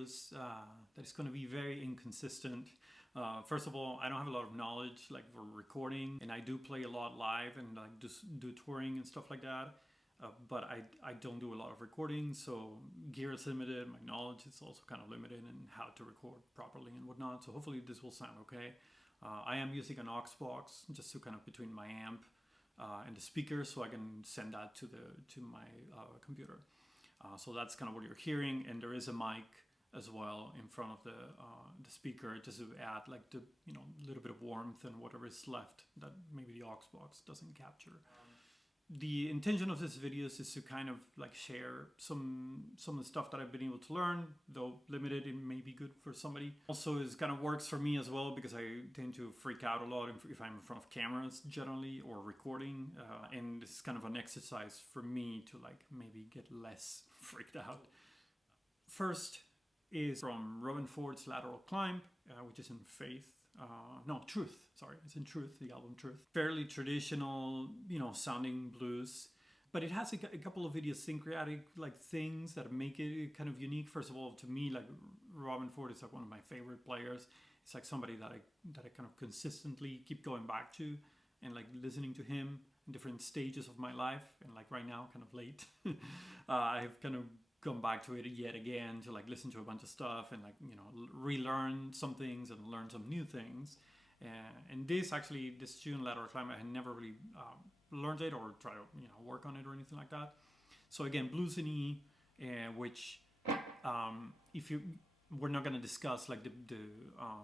videos that is going to be very inconsistent. First of all, I don't have a lot of knowledge like for recording, and I do play a lot live and like just do touring and stuff like that. But I don't do a lot of recording, so gear is limited. My knowledge is also kind of limited in how to record properly and whatnot. So hopefully this will sound okay. I am using an aux box just to kind of between my amp and the speaker, so I can send that to my computer. So that's kind of what you're hearing, and there is a mic as well in front of the speaker, just to add like the little bit of warmth and whatever is left that maybe the aux box doesn't capture. The intention of this videos is to kind of like share some of the stuff that I've been able to learn, though limited. It may be good for somebody. Also, it kind of works for me as well because I tend to freak out a lot if I'm in front of cameras generally or recording, and this is kind of an exercise for me to like maybe get less freaked out. First is from Robben Ford's Lateral Climb, which is in Truth. Sorry, it's in Truth, the album Truth. Fairly traditional, sounding blues, but it has a couple of idiosyncratic like things that make it kind of unique. First of all, to me, like Robben Ford is like one of my favorite players. It's like somebody that I kind of consistently keep going back to and like listening to him in different stages of my life. And like right now, kind of late, I've kind of gone back to it yet again to like listen to a bunch of stuff and like relearn some things and learn some new things. And this tune Lateral Climb, I had never really learned it or tried to work on it or anything like that. So again, blues in E, which we're not going to discuss like the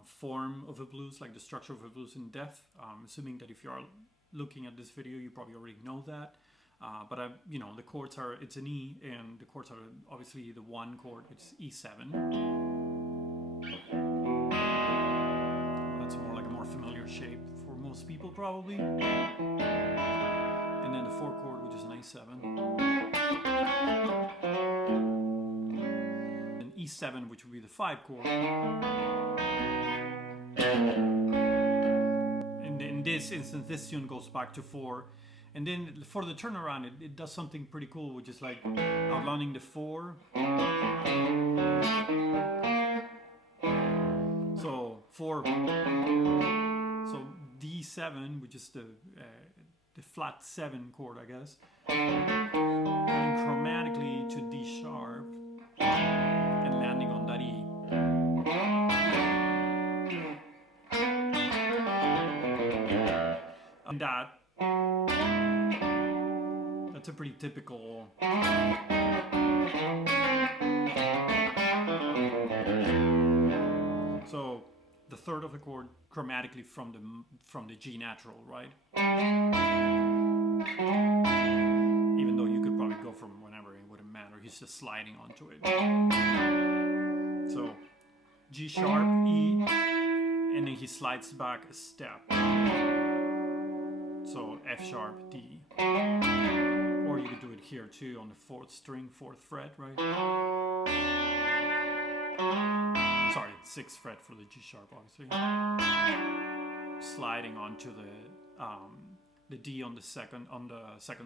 form of a blues, like the structure of a blues in depth. Assuming that if you are looking at this video, you probably already know that. But the chords it's an E, and the chords are obviously the one chord, it's E7. That's more like a more familiar shape for most people probably. And then the 4 chord, which is an A7. And E7, which would be the 5 chord. And in this instance, this tune goes back to 4. And then for the turnaround, it does something pretty cool, which is like outlining the 4. So 4. So D7, which is the flat 7 chord, I guess. And chromatically to D sharp and landing on that E. And that's a pretty typical so the third of the chord chromatically from the G natural, right? Even though you could probably go from whenever, it wouldn't matter. He's just sliding onto it. So G sharp, E, and then he slides back a step. So F sharp, D. Or you could do it here too on the 4th string, 4th fret, right? Sorry, 6th fret for the G sharp, obviously. Sliding onto the D on the second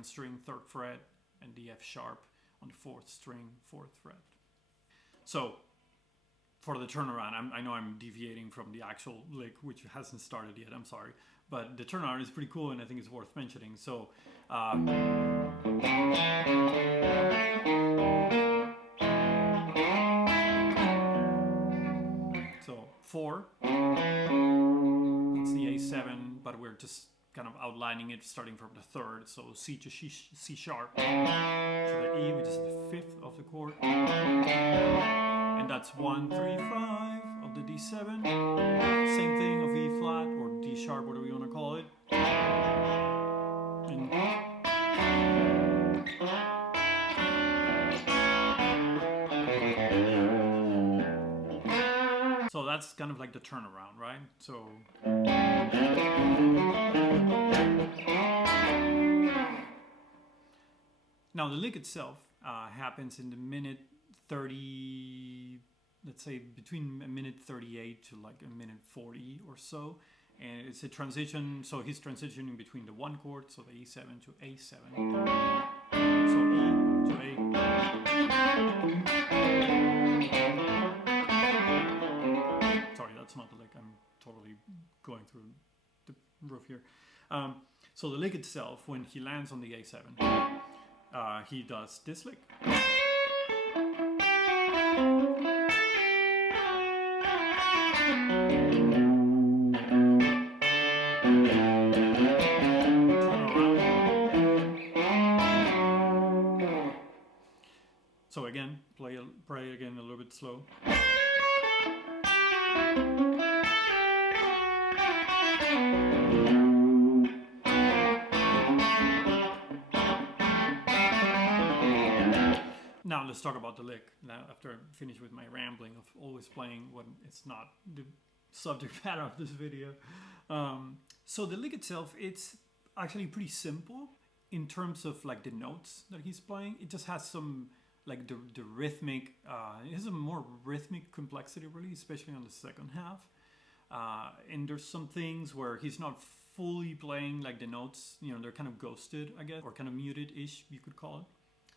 string, 3rd fret, and the F sharp on the 4th string, 4th fret. So for the turnaround, I know I'm deviating from the actual lick, which hasn't started yet, I'm sorry. But the turnaround is pretty cool, and I think it's worth mentioning. So, so 4, that's the A7, but we're just kind of outlining it starting from the 3rd. So C to C sharp, to the E, which is the 5th of the chord. And that's 1, 3, 5 of the D7. Same thing of E flat or D sharp, whatever you want to call it. And so that's kind of like the turnaround, right? So now the lick itself happens in the minute 30, let's say between a minute 38 to like a minute 40 or so. And it's a transition, so he's transitioning between the 1 chord, so the E7 to A7. So E to A. that's not the lick. I'm totally going through the roof here. So the lick itself, when he lands on the A7, he does this lick. So again, play again a little bit slow. Now let's talk about the lick. Now, after I finish with my rambling of always playing when it's not the subject matter of this video. So the lick itself, it's actually pretty simple in terms of like the notes that he's playing. It just has some like the rhythmic, it has a more rhythmic complexity really, especially on the second half. And there's some things where he's not fully playing like the notes, you know, they're kind of ghosted, I guess, or kind of muted-ish, you could call it.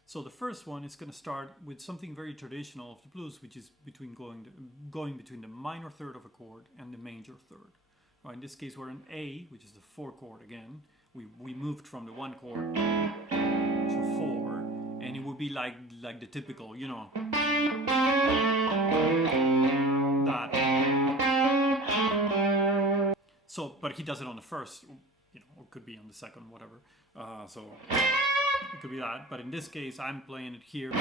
So the first one is going to start with something very traditional of the blues, which is going between the minor third of a chord and the major third. Right, in this case, we're in A, which is the 4 chord again. We moved from the 1 chord to 4, and it would be like the typical, you know, that. So, but he does it on the first, you know, or could be on the second, whatever. So it could be that, but in this case, I'm playing it here.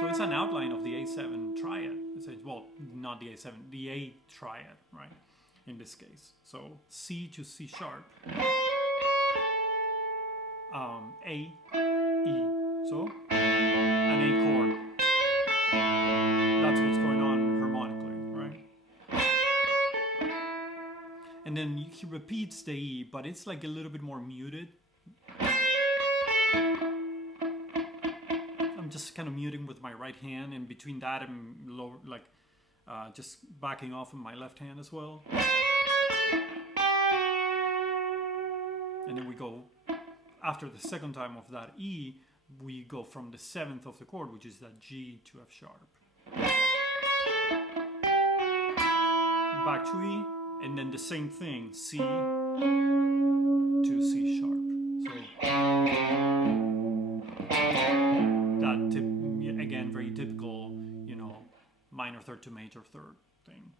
So it's an outline of the A7 triad. Well, not the A7, the A triad, right? In this case. So C to C sharp. A, E. So an A chord. That's what's going on harmonically, right? And then he repeats the E, but it's like a little bit more muted. I'm just kind of muting with my right hand, and between that I'm lower, like just backing off on my left hand as well. And then we go, after the second time of that E, we go from the 7th of the chord, which is that G to F sharp. Back to E, and then the same thing, C to C sharp. So that again, very typical, you know, minor third to major third thing.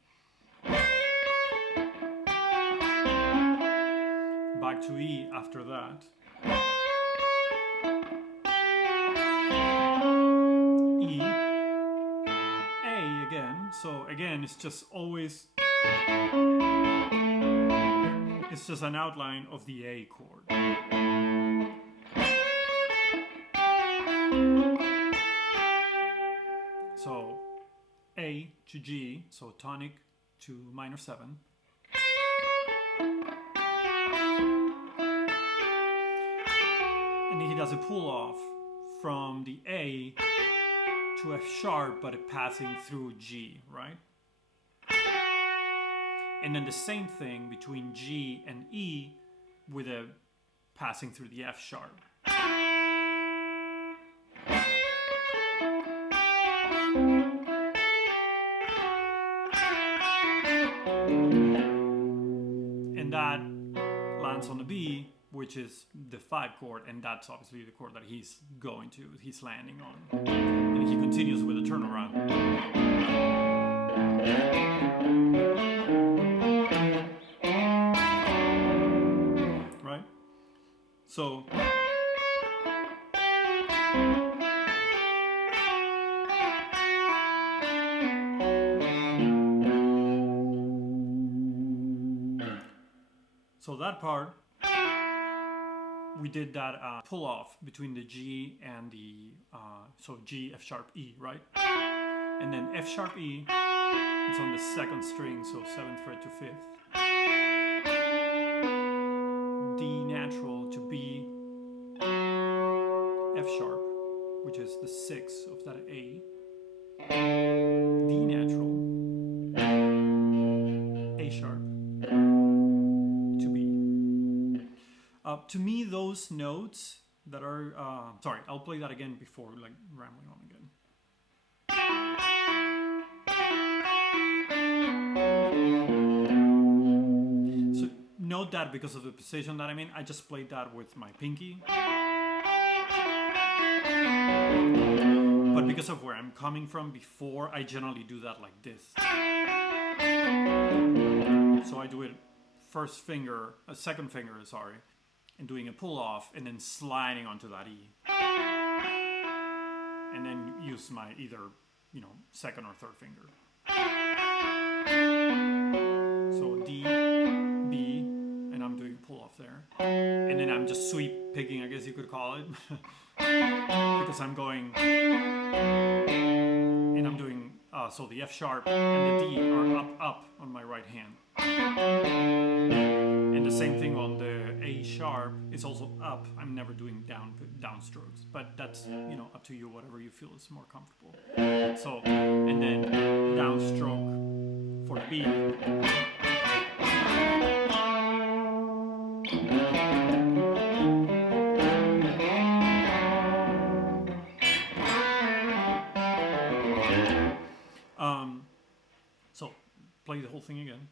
Back to E after that. E, A again. So again, it's just always, it's just an outline of the A chord. So A to G, so tonic to minor 7. And he does a pull off from the A to F sharp, but it passing through G, right? And then the same thing between G and E with a passing through the F sharp. And that lands on the B, which is the 5 chord, and that's obviously the chord that he's landing on. And he continues with a turnaround. Right? So that part, we did that pull off between the G and the, so G, F sharp, E, right? And then F sharp, E, it's on the 2nd string, so 7th fret to 5th. D natural to B, F sharp, which is the 6th of that A. D natural, A sharp, to B. To me, those notes that are, sorry, I'll play that again before like rambling on again. note that because of the position that I'm in, I just played that with my pinky. But because of where I'm coming from before, I generally do that like this. So I do it second finger, sorry, and doing a pull off and then sliding onto that E. And then use my either, second or third finger. So D, B, and I'm doing a pull off there. And then I'm just sweep picking, I guess you could call it. Because I'm going, and I'm doing, so the F sharp and the D are up on my right hand. And the same thing on the A sharp, it's also up. I'm never doing down strokes, but that's, up to you, whatever you feel is more comfortable. So, and then downstroke for the B. So, play the whole thing again.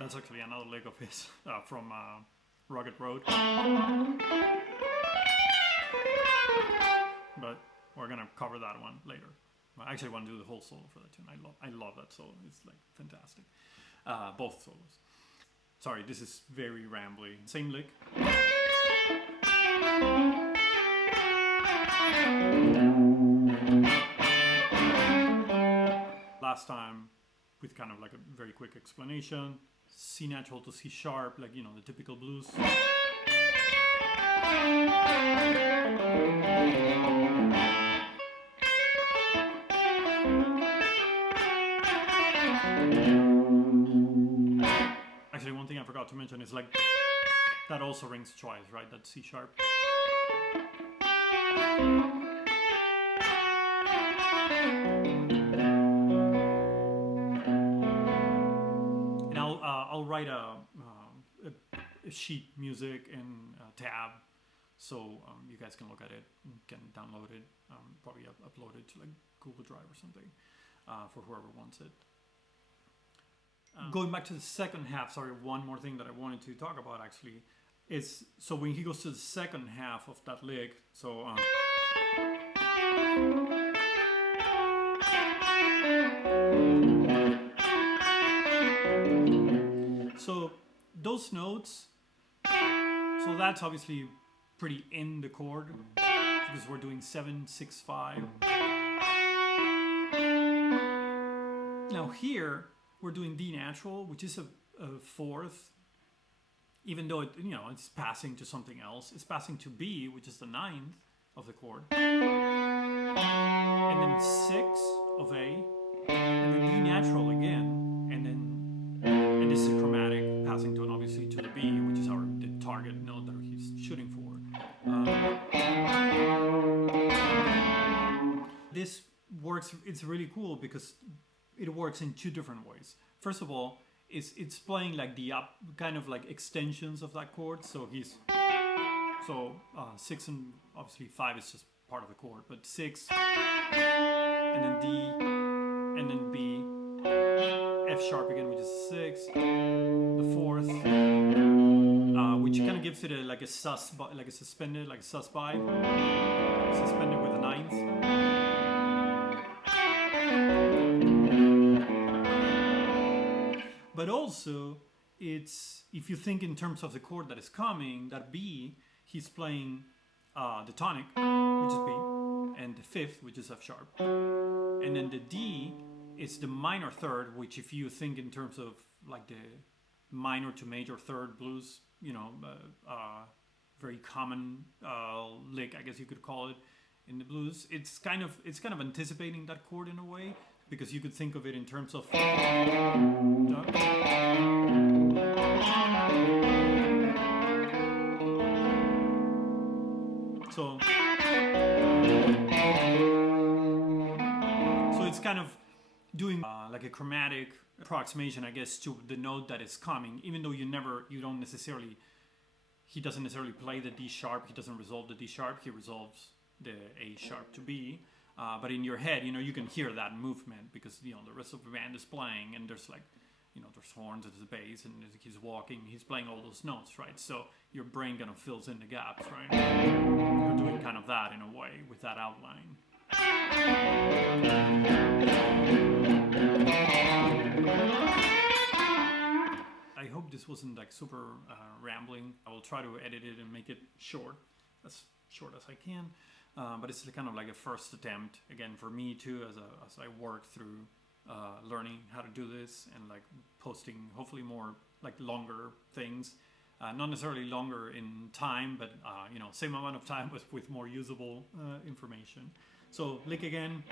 That's actually another lick of his from Rugged Road. But we're gonna cover that one later. I actually want to do the whole solo for that tune. I love that solo. It's like fantastic. Both solos. Sorry, this is very rambly. Same lick. Last time, with kind of like a very quick explanation. C natural to C sharp, like, the typical blues. Actually, one thing I forgot to mention is like, that also rings twice, right? That C sharp. And I'll write a sheet music in tab, so you guys can look at it, and can download it, probably upload it to like Google Drive or something for whoever wants it. Going back to the second half, sorry, one more thing that I wanted to talk about actually is, so when he goes to the second half of that lick, so so those notes, so that's obviously pretty in the chord because we're doing 7, 6, 5. Now here we're doing D natural, which is a fourth, even though it's passing to something else. It's passing to B, which is the 9th of the chord, and then 6 of A, and then D natural again, and this is chromatic, passing to, and obviously to the B, which is the target note that he's shooting for. This works. It's really cool because it works in two different ways. First of all, it's playing like the up, kind of like extensions of that chord. So 6 and obviously 5 is just part of the chord, but 6 and then D and then B, F sharp again, which is 6, the 4th, which kind of gives it like a suspended, like a sus 5, suspended with the 9th. But also, it's, if you think in terms of the chord that is coming, that B, he's playing the tonic, which is B, and the 5th, which is F sharp. And then the D is the minor third, which if you think in terms of like the minor to major third blues, very common lick, I guess you could call it, in the blues. It's kind of anticipating that chord in a way, because you could think of it in terms of so it's kind of doing like a chromatic approximation, I guess, to the note that is coming, even though you don't necessarily, he doesn't necessarily play the D sharp, he doesn't resolve the D sharp, he resolves the A sharp to B. But in your head, you can hear that movement because, the rest of the band is playing, and there's like, there's horns, there's bass, and he's walking, he's playing all those notes, right? So your brain kind of fills in the gaps, right? You're doing kind of that in a way with that outline. I hope this wasn't like super rambling. I will try to edit it and make it short, as short as I can. But it's kind of like a first attempt, again, for me too, as I work through learning how to do this and like posting hopefully more like longer things. Not necessarily longer in time, but same amount of time with more usable information. So lick again.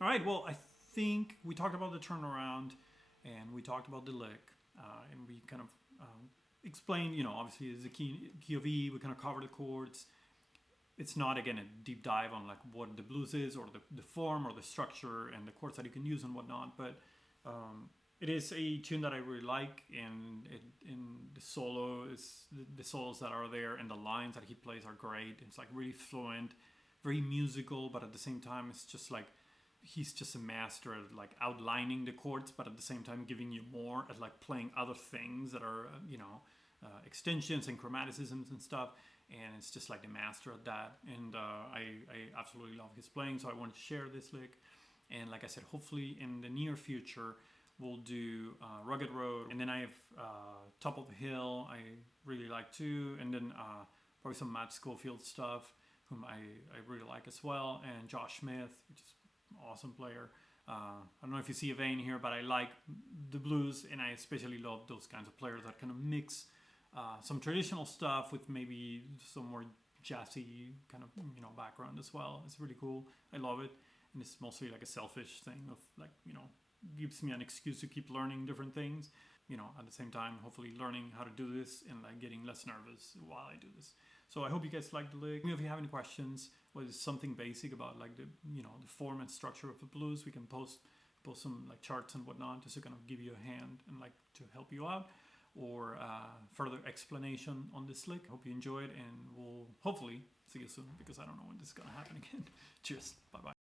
All right, well, I think we talked about the turnaround and we talked about the lick, and we kind of explained, obviously it's a key of E, we kind of covered the chords. It's not, again, a deep dive on like what the blues is or the form or the structure and the chords that you can use and whatnot, but it is a tune that I really like, and the solos that are there and the lines that he plays are great. It's like really fluent, very musical, but at the same time it's just like he's just a master at like outlining the chords, but at the same time giving you more at like playing other things that are extensions and chromaticisms and stuff, and it's just like the master at that. And I absolutely love his playing, so I wanted to share this lick. And like I said, hopefully in the near future we'll do Rugged Road, and then I have Top of the Hill I really like too, and then probably some Matt Schofield stuff, whom I really like as well, and Josh Smith, which is awesome player. I don't know if you see a vein here, but I like the blues, and I especially love those kinds of players that kind of mix some traditional stuff with maybe some more jazzy kind of background as well. It's really cool. I love it, and it's mostly like a selfish thing of like gives me an excuse to keep learning different things. At the same time, hopefully learning how to do this and like getting less nervous while I do this. So I hope you guys like the lick. If you have any questions, or there's something basic about like the the form and structure of the blues, we can post some like charts and whatnot just to kind of give you a hand and like to help you out, or further explanation on this lick. Hope you enjoyed, and we'll hopefully see you soon, because I don't know when this is gonna happen again. Cheers. Bye bye.